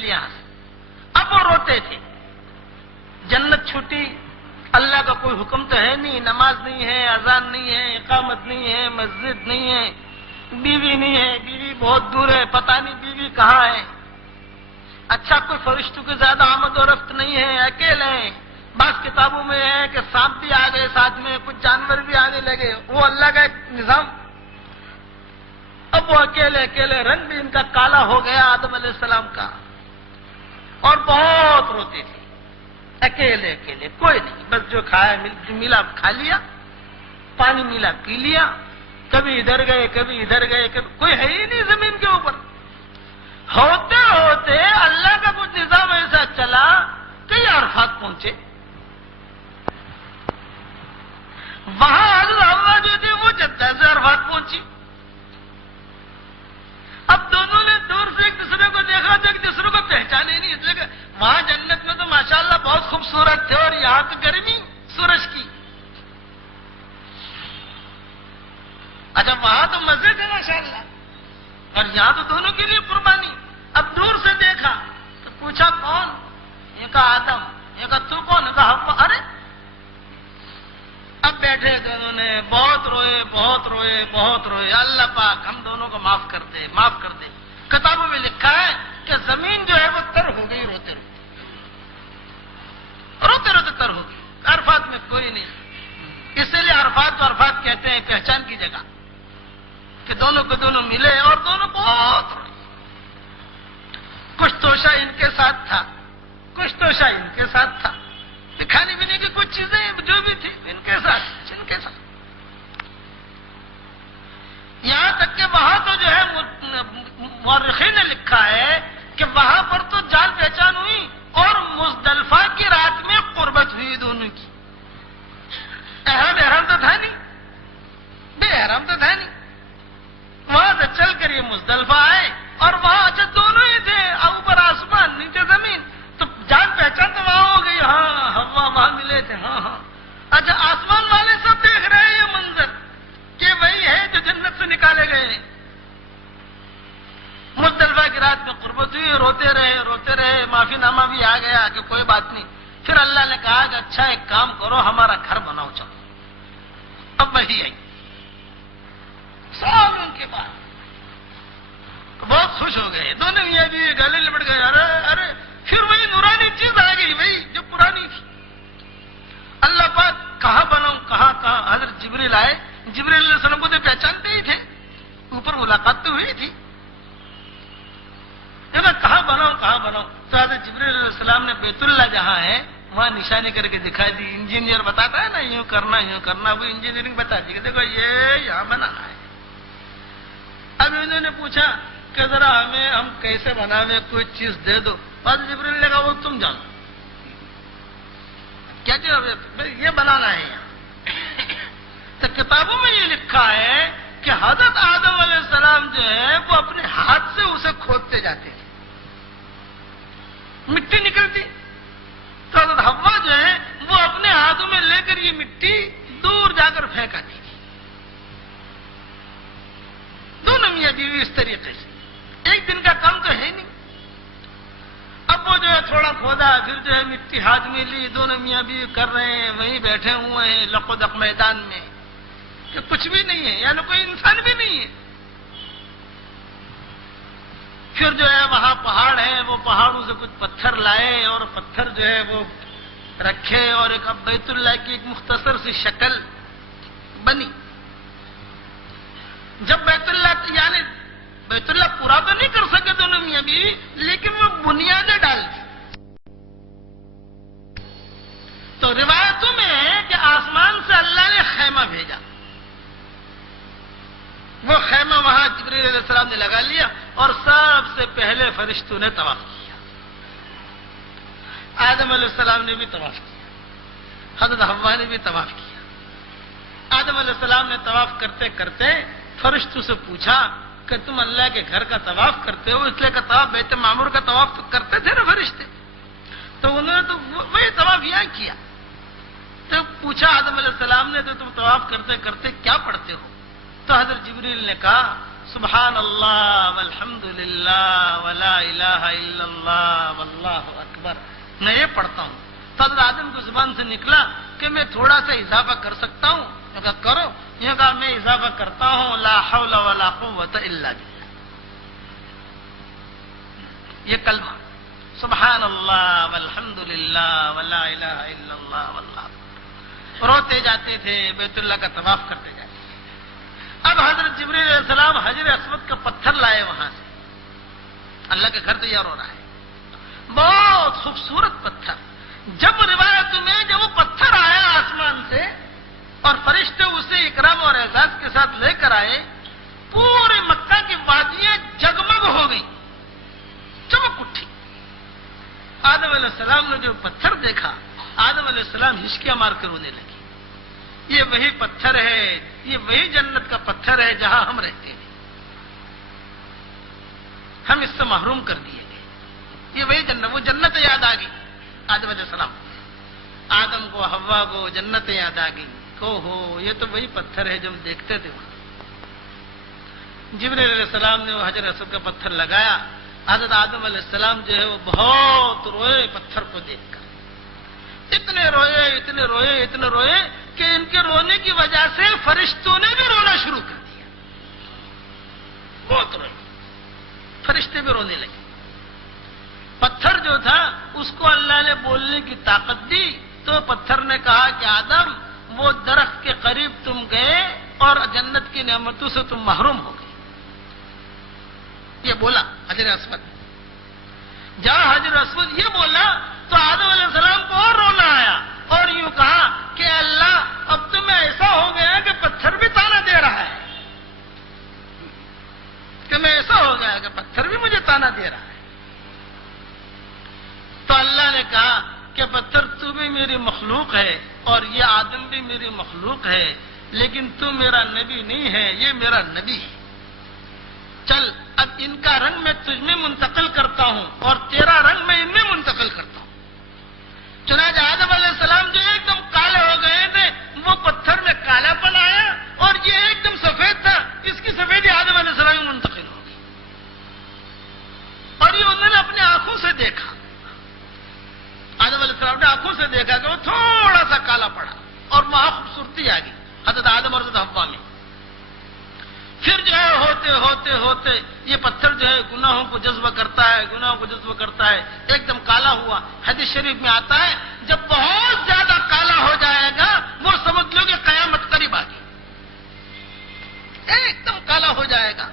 نکل یہاں سے. اب وہ روتے تھے. جنت چھوٹی, اللہ کا کوئی حکم تو ہے نہیں, نماز نہیں ہے, اذان نہیں ہے, اقامت نہیں ہے, مسجد نہیں ہے, بیوی نہیں ہے, بیوی بہت دور ہے, پتہ نہیں بیوی کہاں ہے. اچھا کوئی فرشتوں کی زیادہ آمد و رفت نہیں ہے, اکیلے ہیں. بعض کتابوں میں ہے کہ سانپ بھی آ گئے ساتھ میں, کچھ جانور بھی آنے لگے, وہ اللہ کا ایک نظام. اب وہ اکیلے, رنگ بھی ان کا کالا ہو گیا آدم علیہ السلام کا, اور بہت روتے تھے. اکیلے کوئی نہیں, بس جو کھایا ملا کھا لیا, پانی ملا پی لیا, کبھی ادھر گئے کبھی ادھر گئے, کوئی ہے ہی نہیں زمین کے اوپر. ہوتے ہوتے اللہ کا کچھ نظام ایسا چلا کہ عرفات پہنچے. وہاں حضرت حوا جو تھے وہ جدہ سے عرفات پہنچی. اب دونوں نے دور سے ایک دوسرے کو دیکھا تھا, ایک دوسرے کو پہچانے نہیں, اس لیے کہ وہاں جنت میں تو ماشاءاللہ بہت خوبصورت تھے, اور یہاں تو گرمی سورج کی. اچھا وہاں تو مزے تھے ماشاءاللہ, اور یہاں تو دونوں کے لیے قربانی. اب دور سے دیکھا تو پوچھا کون؟ یہ کہا آدم. یہ کہا تو کون؟ یہ کہا حوا. ارے اب بیٹھے دونوں نے بہت روئے. اللہ پاک ہم دونوں کو معاف کر دے. کتابوں میں لکھا ہے کہ زمین جو ہے وہ تر ہو گئی, روتے تر ہو گئی. عرفات میں کوئی نہیں, اس لیے عرفات کہتے ہیں پہچان کی جگہ, کہ دونوں کو دونوں ملے اور دونوں بہت روئے. کچھ توشہ ان کے ساتھ تھا, کچھ توشہ ان کے ساتھ تھا, کھانے پینے کی کچھ چیزیں جو بھی تھی ان کے ساتھ. یہاں تک کہ وہاں تو جو ہے مورخین نے لکھا ہے کہ وہاں پر تو جان پہچان ہوئی, اور مزدلفہ کی رات میں قربت ہوئی دونوں کی. احرام تو تھا نہیں, بے احرام تو تھا نہیں. وہاں سے چل کر یہ مزدلفہ آئے, اور وہاں اچھا دونوں ہی تھے, اوپر آسمان نیچے زمین, تو جان پہچان تو وہاں ہو گئی. ہاں ہوا وہاں ملے تھے. ہاں اچھا آسمان والے سب دیکھ رہے ہیں یہ منظر کہ وہی ہے جو جنت سے نکالے گئے ہیں. مزدلفہ کی رات میں قربت ہوئی, روتے رہے. معافی نامہ بھی آ گیا کہ کوئی بات نہیں. پھر اللہ نے کہا کہ اچھا ایک کام کرو, ہمارا گھر بناؤ چلو. اب وہی آئی سالوں کے بعد, بہت خوش ہو گئے دونوں میاں بیوی, گلے لپٹ گئے. ارے پھر وہی نورانی چیز آ گئی, وہی جو پرانی تھی. اللہ پاک کہاں بناؤں, کہاں حضرت جبریل آئے. جبریل علیہ السلام کو تو پہچانتے ہی تھے, اوپر ملاقات تو ہوئی تھی. کہاں بناؤں. تو حضرت جبریل علیہ السلام نے بیت اللہ جہاں ہے وہاں نشانی کر کے دکھائی دی. انجینئر بتاتا ہے نا یوں کرنا, وہ انجینئرنگ بتا دی کہ دیکھو یہ یہاں بنانا ہے. اب انہوں نے پوچھا کہ ذرا ہم کیسے بناوے, کوئی چیز دے دو. حضرت جبریل نے کہا وہ تم جانو کیا یہ بنانا ہے یہاں. تو کتابوں میں یہ لکھا ہے کہ حضرت آدم علیہ السلام جو ہے وہ اپنے ہاتھ سے اسے کھودتے جاتے تھے, مٹی نکلتی. تو حضرت حوا جو ہے وہ اپنے ہاتھوں میں لے کر یہ مٹی دور جا کر پھینکاتی تھی. دونوں میاں بیوی اس طریقے سے, ایک دن کا کام تو ہے نہیں. اب وہ جو ہے تھوڑا کھودا, پھر جو ہے مٹی ہاتھ میں لی, دونوں میاں بیوی کر رہے ہیں, وہیں بیٹھے ہوئے ہیں لقدق میدان میں, کہ کچھ بھی نہیں ہے, یعنی کوئی انسان بھی نہیں ہے. پھر جو ہے وہاں پہاڑ ہے, وہ پہاڑوں سے کچھ پتھر لائے, اور پتھر جو ہے وہ رکھے, اور ایک بیت اللہ کی ایک مختصر سی شکل بنی. جب بیت اللہ پورا تو نہیں کر سکے دونوں میاں بیوی, لیکن وہ بنیادیں ڈال دی. تو روایتوں میں ہے کہ آسمان سے اللہ نے خیمہ بھیجا. وہ خیمہ وہاں جبریل علیہ السلام نے لگا لیا, اور سب سے پہلے فرشتوں نے طواف کیا. آدم علیہ السلام نے بھی طواف کیا, حضرت حوا نے بھی طواف کیا. آدم علیہ السلام نے طواف کرتے کرتے فرشتوں سے پوچھا کہ تم اللہ کے گھر کا طواف کرتے ہو, اس لیے کہ طواف بیت معمور کا طواف تو کرتے تھے نا فرشتے. تو انہوں نے تو وہی طواف یہاں کیا. تو پوچھا آدم علیہ السلام نے تو تم طواف کرتے کرتے کیا پڑھتے ہو؟ تو حضرت جبریل نے کہا سبحان اللہ والحمد للہ ولا الہ الا اللہ واللہ اکبر میں یہ پڑھتا ہوں. تو حضرت آدم کی زبان سے نکلا کہ میں تھوڑا سا اضافہ کر سکتا ہوں. یہ کہا کرو. یہ کہا میں اضافہ کرتا ہوں لا حول ولا قوت الا باللہ. یہ کلمہ سبحان اللہ والحمد للہ ولا الہ الا اللہ واللہ اکبر. روتے جاتے تھے، بیت اللہ کا طواف کرتے جاتے. اب حضرت جبریل علیہ السلام حجر اسود کا پتھر لائے وہاں سے. اللہ کا گھر تیار ہو رہا ہے، بہت خوبصورت پتھر. جب روایت میں جب وہ پتھر آیا آسمان سے اور فرشتے اسے اکرام اور اعزاز کے ساتھ لے کر آئے، پورے مکہ کی وادیاں جگمگ ہو گئی، چمک اٹھی. آدم علیہ السلام نے جو پتھر دیکھا، آدم علیہ السلام ہچکیاں مار کر رونے لگے. یہ وہی پتھر ہے، یہ وہی جنت کا پتھر ہے جہاں ہم رہتے ہیں. ہم اس سے محروم کر دیے گئے. یہ وہی جنت، وہ جنت یاد آ گئی آدم علیہ السلام. آدم کو، حوا کو جنت یاد آ گئی. ہو یہ تو وہی پتھر ہے جو ہم دیکھتے تھے وہاں. جبریل علیہ السلام نے وہ حجر اسود کا پتھر لگایا. حضرت آدم علیہ السلام جو ہے وہ بہت روئے پتھر کو دیکھ کر. اتنے روئے اتنے روئے اتنے روئے کہ ان کے رونے کی وجہ سے فرشتوں نے بھی رونا شروع کر دیا. بہت روئے، فرشتے بھی رونے لگے. پتھر جو تھا اس کو اللہ نے بولنے کی طاقت دی تو پتھر نے کہا کہ آدم وہ درخت کے قریب تم گئے اور جنت کی نعمتوں سے تم محروم ہو گئے. یہ بولا حجر اسود. جہاں حجر اسود یہ بولا تو آدم علیہ السلام کو اور رونا آیا اور یوں کہا کہ اللہ اب تو میں ایسا ہو گیا کہ پتھر بھی تانا دے رہا ہے، کہ میں ایسا ہو گیا کہ پتھر بھی مجھے تانا دے رہا ہے. تو اللہ نے کہا کہ پتھر تو بھی میری مخلوق ہے اور یہ آدم بھی میری مخلوق ہے، لیکن تو میرا نبی نہیں ہے، یہ میرا نبی ہے. چل اب ان کا رنگ میں تجھ میں منتقل کرتا ہوں اور تیرا رنگ میں ان میں منتقل کرتا ہوں. چنانچہ آدم علیہ السلام جو ایک دم کالے ہو گئے تھے، وہ پتھر میں کالا پن آیا اور یہ ایک دم سفید تھا، اس کی سفیدی آدم علیہ السلام میں منتقل ہو گئی. اور یہ انہوں نے اپنی آنکھوں سے دیکھا. آدم علیہ السلام نے آنکھوں سے دیکھا کہ وہ تھوڑا سا کالا پڑا اور وہاں خوبصورتی آ گئی حضرت آدم اور حضرت حوا میں. پھر جو ہے ہوتے ہوتے ہوتے یہ پتھر جو ہے گناہوں کو جذب کرتا ہے، گناہوں کو جذب کرتا ہے، ایک دم کالا ہوا. حدیث شریف میں آتا ہے جب بہت زیادہ کالا ہو جائے گا وہ سمجھ لو کہ قیامت قریب آ گئی. ایک دم کالا ہو جائے گا